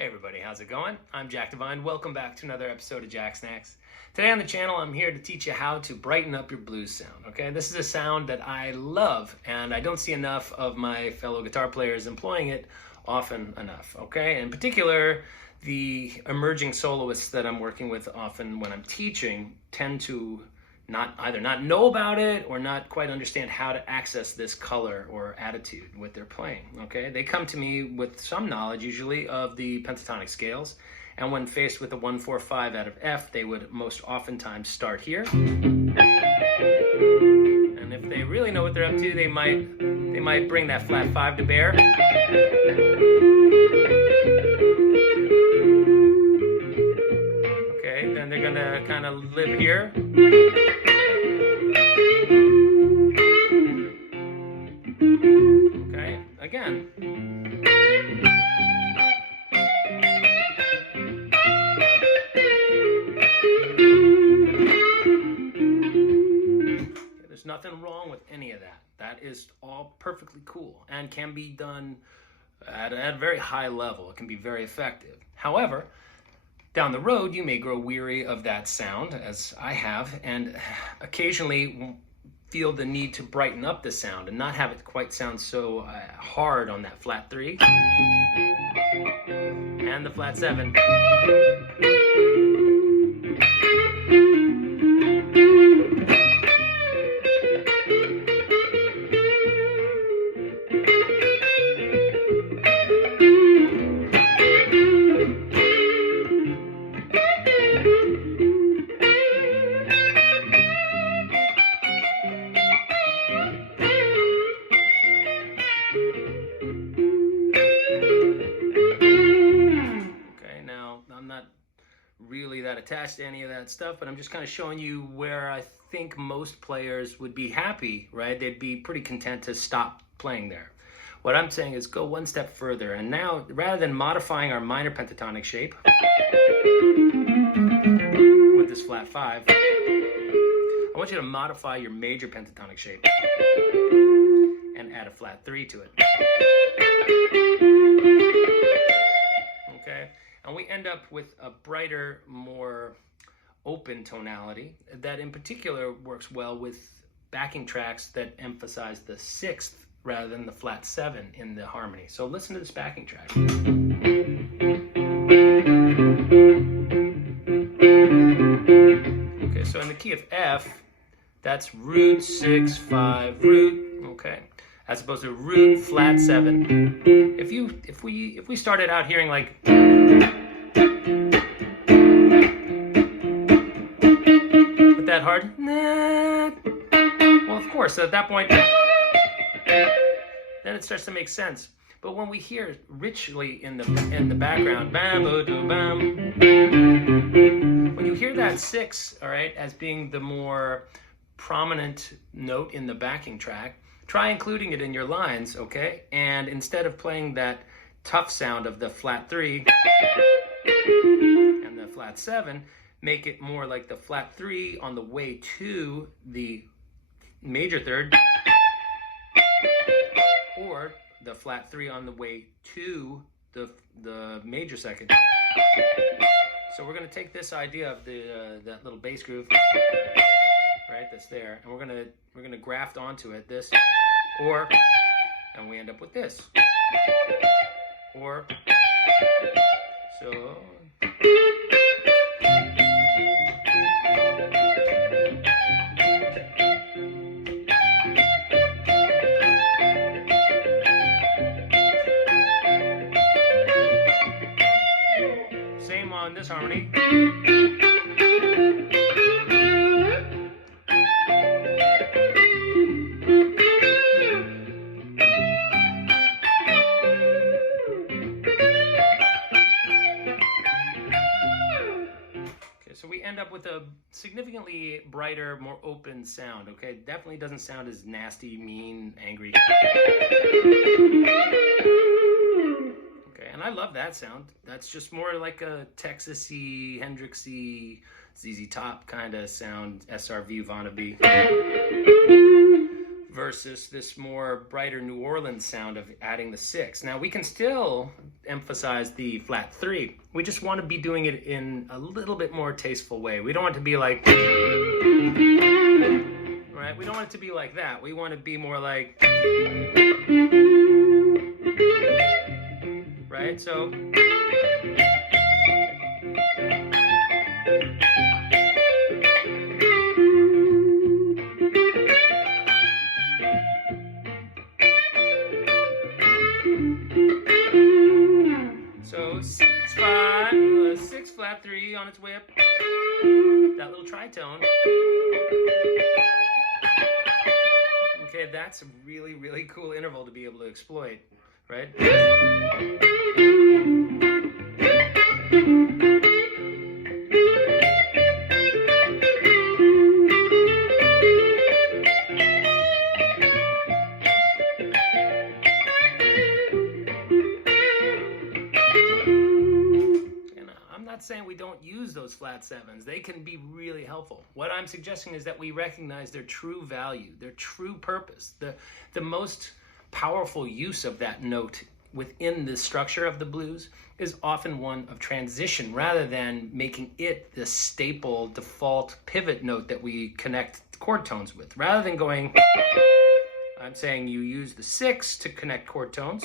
Hey everybody, how's it going? I'm Jack Divine. Welcome back to another episode of Jacksnax. Today on the channel, I'm here to teach you how to brighten up your blues sound, okay? This is a sound that I love, and I don't see enough of my fellow guitar players employing it often enough, okay? In particular, the emerging soloists that I'm working with often when I'm teaching tend to either not know about it or not quite understand how to access this color or attitude with their playing, okay? They come to me with some knowledge usually of the pentatonic scales, and when faced with a 1-4-5 out of F, they would most oftentimes start here. And if they really know what they're up to, they might bring that flat 5 to bear. Okay, then they're gonna kind of live here. Okay, again. There's nothing wrong with any of that. That is all perfectly cool and can be done at a very high level. It can be very effective. However, down the road, you may grow weary of that sound, as I have, and occasionally feel the need to brighten up the sound and not have it quite sound so hard on that flat 3 and the flat 7. Really that attached to any of that stuff, but I'm just kind of showing you where I think most players would be happy, right? They'd be pretty content to stop playing there. What I'm saying is go one step further, and now rather than modifying our minor pentatonic shape with this flat 5, I want you to modify your major pentatonic shape and add a flat 3 to it. Okay? And we end up with a brighter, more open tonality that in particular works well with backing tracks that emphasize the 6th rather than the flat 7 in the harmony. So listen to this backing track. Okay, so in the key of F, that's root 6, 5, root, okay? As opposed to root flat 7. If we started out hearing like with that hard, well, of course, at that point, then it starts to make sense. But when we hear richly in the background, bam, do bam, when you hear that 6, all right, as being the more prominent note in the backing track, try including it in your lines, okay? And instead of playing that tough sound of the flat 3 and the flat 7, make it more like the flat 3 on the way to the major third, or the flat 3 on the way to the major second. So we're going to take this idea of that little bass groove, right, that's there, and we're going to graft onto it this, and we end up with this, or so. Same on this harmony. So we end up with a significantly brighter, more open sound, okay? Definitely doesn't sound as nasty, mean, angry. Okay, and I love that sound. That's just more like a Texas-y, Hendrix-y, ZZ Top kind of sound, SRV wannabe. versus this more brighter New Orleans sound of adding the 6. Now we can still emphasize the flat 3. We just want to be doing it in a little bit more tasteful way. We don't want it to be like, right? We don't want it to be like that. We want to be more like, right? So, so 6 flat 3 on its way up, that little tritone. Okay, that's a really, really cool interval to be able to exploit, right? Saying we don't use those flat 7s. They can be really helpful. What I'm suggesting is that we recognize their true value, their true purpose. The most powerful use of that note within the structure of the blues is often one of transition rather than making it the staple default pivot note that we connect chord tones with. Rather than going, I'm saying you use the 6 to connect chord tones,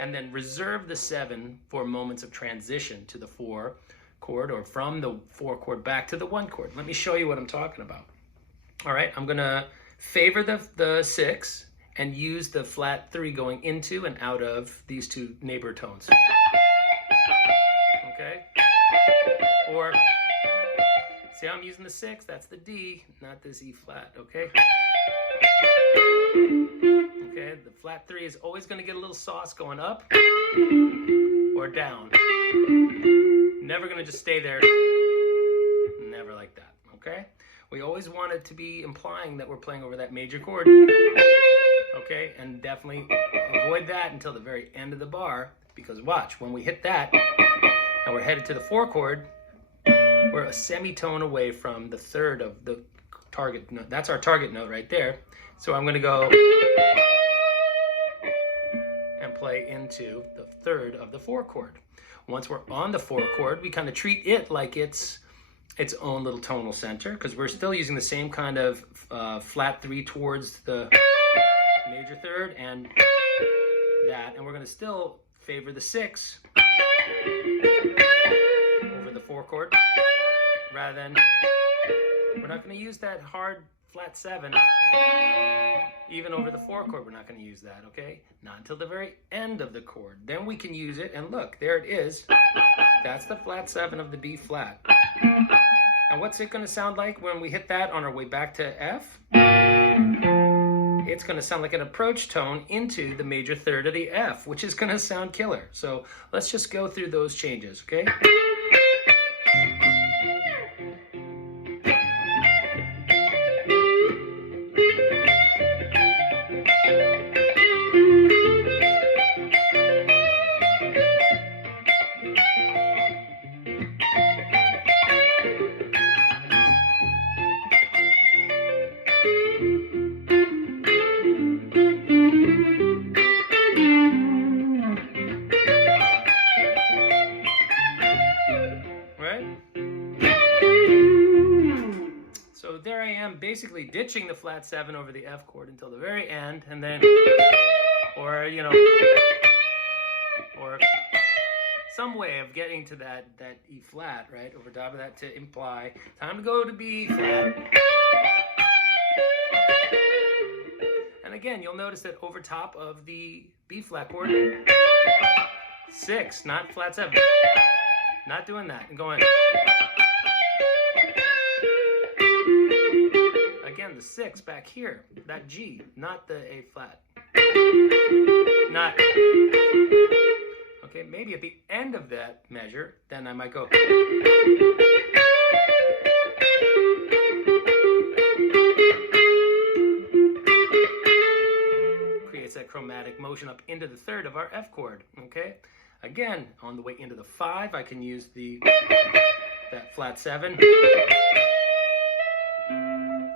and then reserve the 7 for moments of transition to the 4 chord, or from the 4 chord back to the 1 chord. Let me show you what I'm talking about. All right, I'm gonna favor the 6 and use the flat 3 going into and out of these 2 neighbor tones. Okay? Or, see how I'm using the 6? That's the D, not this E flat, okay? Okay, the flat 3 is always going to get a little sauce going up or down. Never going to just stay there. Never like that, okay? We always want it to be implying that we're playing over that major chord. Okay, and definitely avoid that until the very end of the bar, because watch, when we hit that and we're headed to the 4 chord, we're a semitone away from the 3rd of the target note. That's our target note right there. So I'm going to go and play into the 3rd of the 4 chord. Once we're on the 4 chord, we kind of treat it like it's its own little tonal center, because we're still using the same kind of flat 3 towards the major 3rd and that, and we're going to still favor the 6 over the 4 chord, rather than, we're not going to use that hard flat 7 even over the 4 chord. We're not going to use that, okay? Not until the very end of the chord. Then we can use it, and look, there it is. That's the flat 7 of the B flat. And what's it going to sound like when we hit that on our way back to F? It's going to sound like an approach tone into the major 3rd of the F, which is going to sound killer. So let's just go through those changes, okay? There I am, basically ditching the flat 7 over the F chord until the very end, and then, or, you know, or some way of getting to that E flat, right, over top of that to imply, time to go to B flat. And again, you'll notice that over top of the B flat chord, 6, not flat 7. Not doing that, and going. Again, the 6 back here, that G, not the A flat. Not. Okay, maybe at the end of that measure, then I might go. Creates that chromatic motion up into the 3rd of our F chord, okay? Again, on the way into the 5, I can use that flat 7.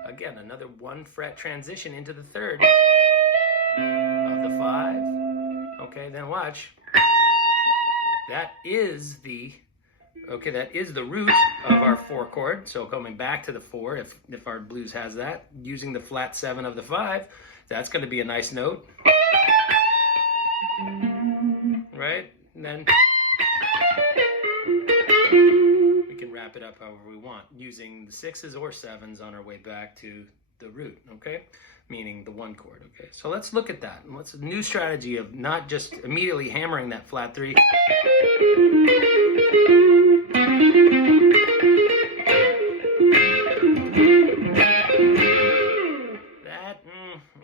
Again, another 1 fret transition into the 3rd of the 5. Okay, then watch. that is the root of our 4 chord. So coming back to the 4, if our blues has that, using the flat 7 of the 5, that's going to be a nice note, right? And then we can wrap it up however we want, using the 6s or 7s on our way back to the root, okay? Meaning the 1 chord, okay? So let's look at that. And what's a new strategy of not just immediately hammering that flat 3.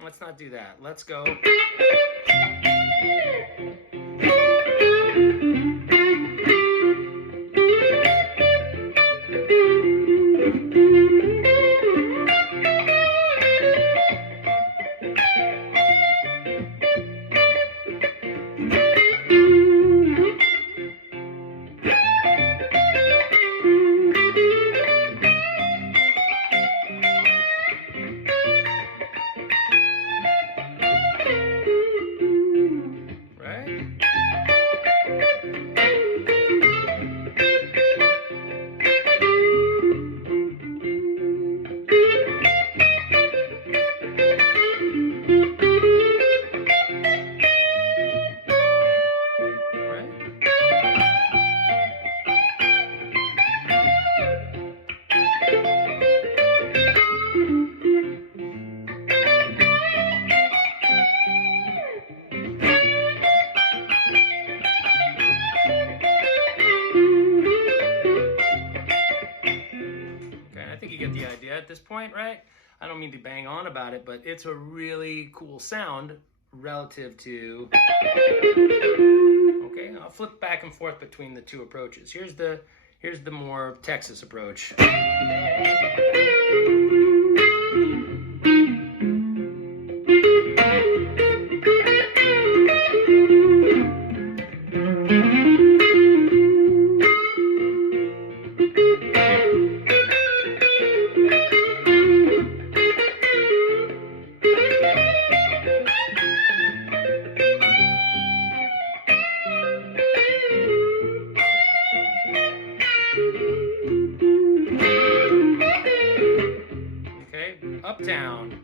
Let's not do that. Let's go. At this point, right? I don't mean to bang on about it, but it's a really cool sound relative to, okay, I'll flip back and forth between the 2 approaches. Here's the more Texas approach. Uptown.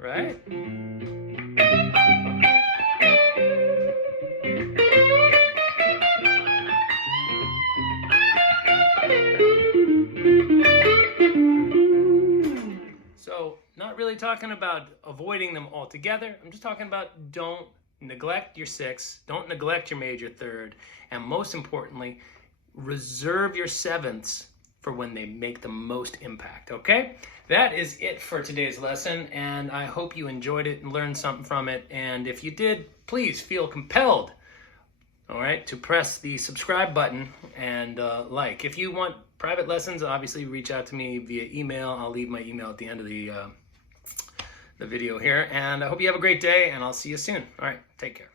Right? So, not really talking about avoiding them altogether. I'm just talking about don't neglect your 6, don't neglect your major 3rd, and most importantly, reserve your 7ths for when they make the most impact, okay? That is it for today's lesson, and I hope you enjoyed it and learned something from it. And if you did, please feel compelled, all right, to press the subscribe button and like. If you want private lessons, obviously reach out to me via email. I'll leave my email at the end of the video here. And I hope you have a great day, and I'll see you soon. All right, take care.